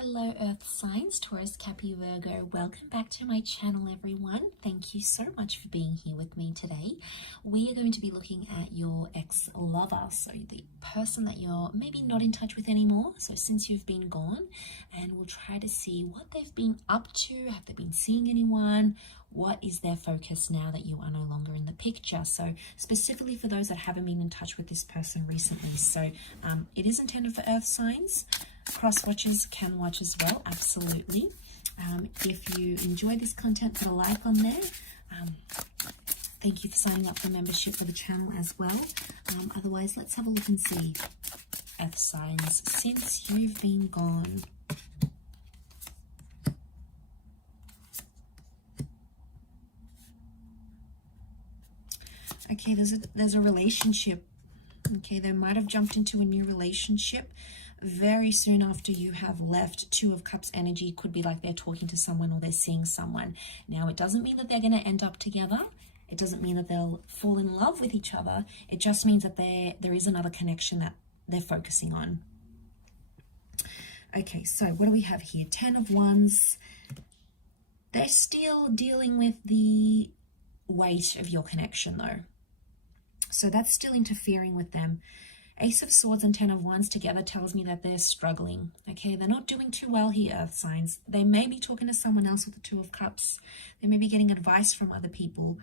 Hello Earth signs, Taurus, Capi, Virgo. Welcome back to my channel, everyone. Thank you so much for being here with me today. We are going to be looking at your ex-lover, so the person that you're maybe not in touch with anymore, so since you've been gone, and we'll try to see what they've been up to. Have they been seeing anyone? What is their focus now that you are no longer in the picture? So specifically for those that haven't been in touch with this person recently. So it is intended for Earth signs. Cross watchers can watch as well, absolutely. If you enjoy this content, put a like on there. Thank you for signing up for membership for the channel as well. Otherwise, let's have a look and see, Earth signs, since you've been gone. Okay, there's a relationship. Okay, they might have jumped into a new relationship very soon after you have left. Two of Cups energy could be like they're talking to someone or they're seeing someone. Now, it doesn't mean that they're going to end up together. It doesn't mean that they'll fall in love with each other. It just means that there is another connection that they're focusing on. Okay, so what do we have here? 10 of Wands. They're still dealing with the weight of your connection, though. So that's still interfering with them. Ace of Swords and 10 of Wands together tells me that they're struggling. Okay, they're not doing too well here, Earth signs. They may be talking to someone else with the Two of Cups. They may be getting advice from other people.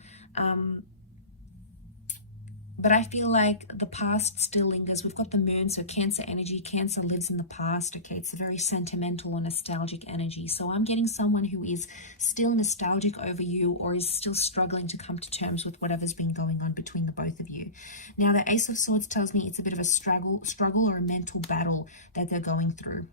But I feel like the past still lingers. We've got the moon, so Cancer energy. Cancer lives in the past, okay? It's a very sentimental or nostalgic energy. So I'm getting someone who is still nostalgic over you or is still struggling to come to terms with whatever's been going on between the both of you. Now, the Ace of Swords tells me it's a bit of a struggle or a mental battle that they're going through.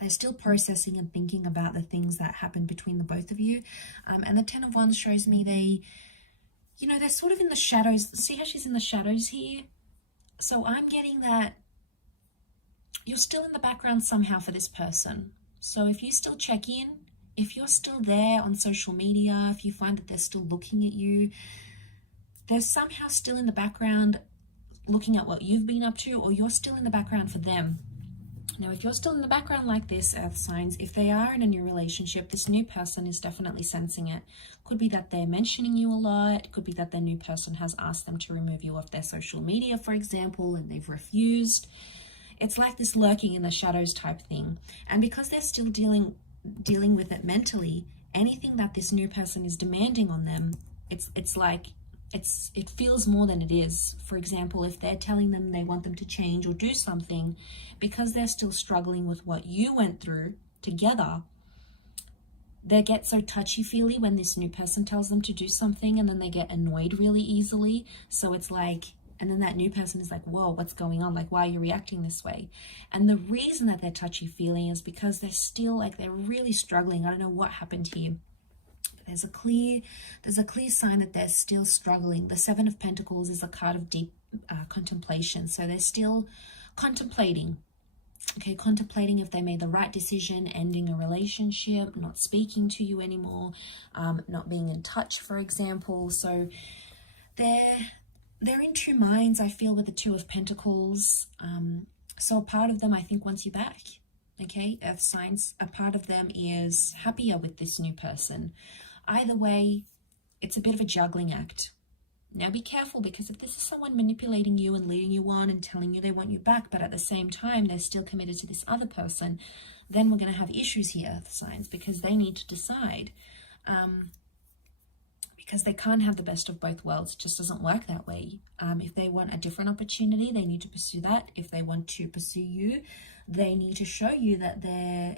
They're still processing and thinking about the things that happened between the both of you. And the 10 of Wands shows me they're sort of in the shadows. See how she's in the shadows here? So I'm getting that you're still in the background somehow for this person. So if you still check in, if you're still there on social media, if you find that they're still looking at you, they're somehow still in the background looking at what you've been up to, or you're still in the background for them. Now, if you're still in the background like this, Earth signs, if they are in a new relationship, this new person is definitely sensing it. Could be that they're mentioning you a lot. Could be that their new person has asked them to remove you off their social media, for example, and they've refused. It's like this lurking in the shadows type thing. And because they're still dealing with it mentally, anything that this new person is demanding on them, it feels more than it is. For example, if they're telling them they want them to change or do something, because they're still struggling with what you went through together, they get so touchy-feely when this new person tells them to do something, and then they get annoyed really easily. So it's like, and then that new person is like, whoa, what's going on? Like, why are you reacting this way? And the reason that they're touchy-feely is because they're still they're really struggling. I don't know what happened here. There's a clear sign that they're still struggling. The Seven of Pentacles is a card of deep contemplation. So they're still contemplating. Okay, contemplating if they made the right decision, ending a relationship, not speaking to you anymore, not being in touch, for example. So they're in two minds, I feel, with the Two of Pentacles. So a part of them, I think, wants you back. Okay, Earth signs, a part of them is happier with this new person. Either way, it's a bit of a juggling act. Now be careful, because if this is someone manipulating you and leading you on and telling you they want you back, but at the same time they're still committed to this other person, then we're going to have issues here, Earth signs, because they need to decide. Because they can't have the best of both worlds. It just doesn't work that way. If they want a different opportunity, they need to pursue that. If they want to pursue you, they need to show you that they're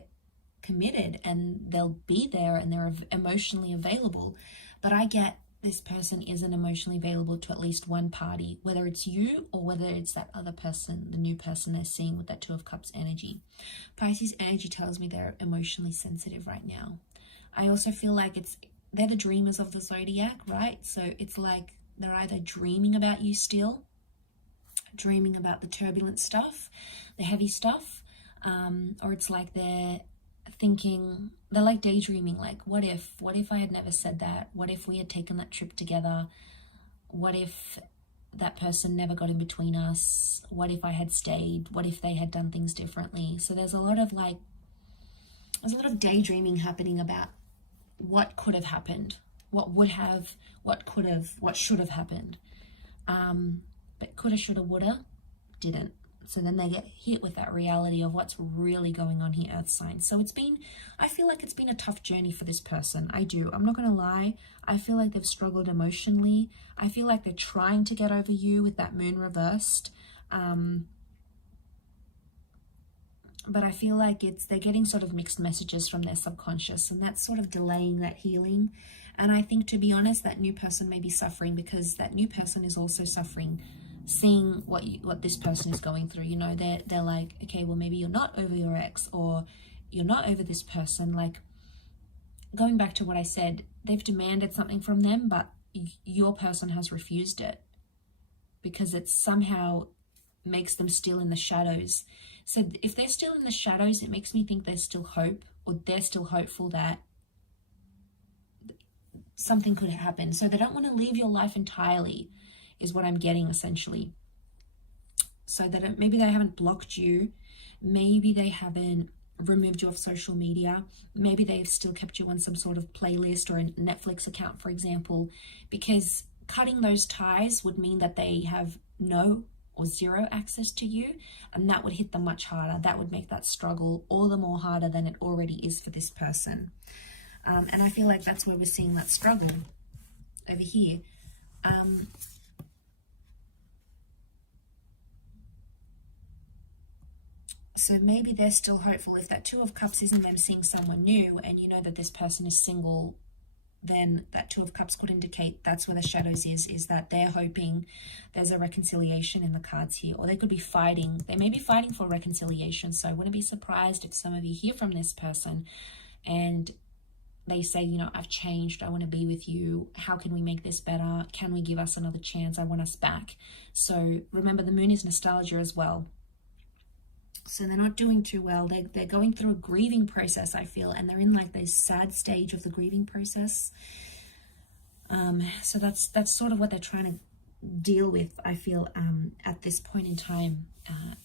committed and they'll be there and they're emotionally available. But I get this person isn't emotionally available to at least one party, whether it's you or whether it's that other person, the new person they're seeing with that Two of Cups energy. Pisces energy tells me they're emotionally sensitive right now. I also feel like they're the dreamers of the zodiac, right? So it's like they're either dreaming about you still, dreaming about the turbulent stuff, the heavy stuff, or it's like they're like daydreaming, like, what if I had never said that? What if we had taken that trip together? What if that person never got in between us? What if I had stayed? What if they had done things differently? So there's a lot of there's a lot of daydreaming happening about what could have happened, what would have, what could have, what should have happened. But coulda, shoulda, woulda, didn't. So then they get hit with that reality of what's really going on here, Earth signs. So I feel like it's been a tough journey for this person. I do. I'm not going to lie. I feel like they've struggled emotionally. I feel like they're trying to get over you with that moon reversed. But I feel like they're getting sort of mixed messages from their subconscious, and that's sort of delaying that healing. And I think, to be honest, that new person may be suffering because that new person is also suffering, seeing what this person is going through. You know, they're like, okay, well, maybe you're not over your ex, or you're not over this person. Like, going back to what I said, they've demanded something from them, but your person has refused it because it somehow makes them still in the shadows. So if they're still in the shadows, it makes me think there's still hope, or they're still hopeful that something could happen. So they don't want to leave your life entirely, is what I'm getting essentially. So that maybe they haven't blocked you, maybe they haven't removed you off social media, maybe they've still kept you on some sort of playlist or a Netflix account, for example, because cutting those ties would mean that they have no or zero access to you, and that would hit them much harder. That would make that struggle all the more harder than it already is for this person. And I feel like that's where we're seeing that struggle over here. So maybe they're still hopeful. If that Two of Cups isn't them seeing someone new, and you know that this person is single, then that Two of Cups could indicate that's where the shadows is that they're hoping there's a reconciliation in the cards here, or they could be fighting. They may be fighting for reconciliation. So I wouldn't be surprised if some of you hear from this person and they say, you know, I've changed, I want to be with you, how can we make this better, can we give us another chance, I want us back. So remember, the moon is nostalgia as well. So they're not doing too well. They're going through a grieving process, I feel, and they're in like this sad stage of the grieving process. So that's sort of what they're trying to deal with, I feel, at this point in time,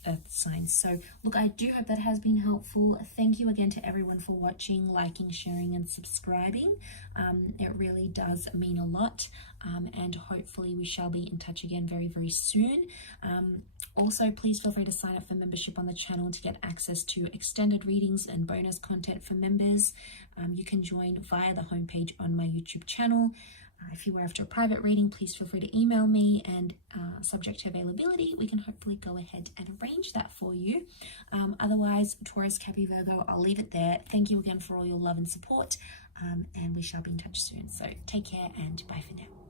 Earth signs. So look, I do hope that has been helpful. Thank you again to everyone for watching, liking, sharing, and subscribing. It really does mean a lot, and hopefully we shall be in touch again very, very soon. Also, please feel free to sign up for membership on the channel to get access to extended readings and bonus content for members. You can join via the homepage on my YouTube channel. If you were after a private reading, please feel free to email me, and subject to availability, we can hopefully go ahead and arrange that for you. Otherwise, Taurus, Capricorn, Virgo, I'll leave it there. Thank you again for all your love and support, and we shall be in touch soon. So take care and bye for now.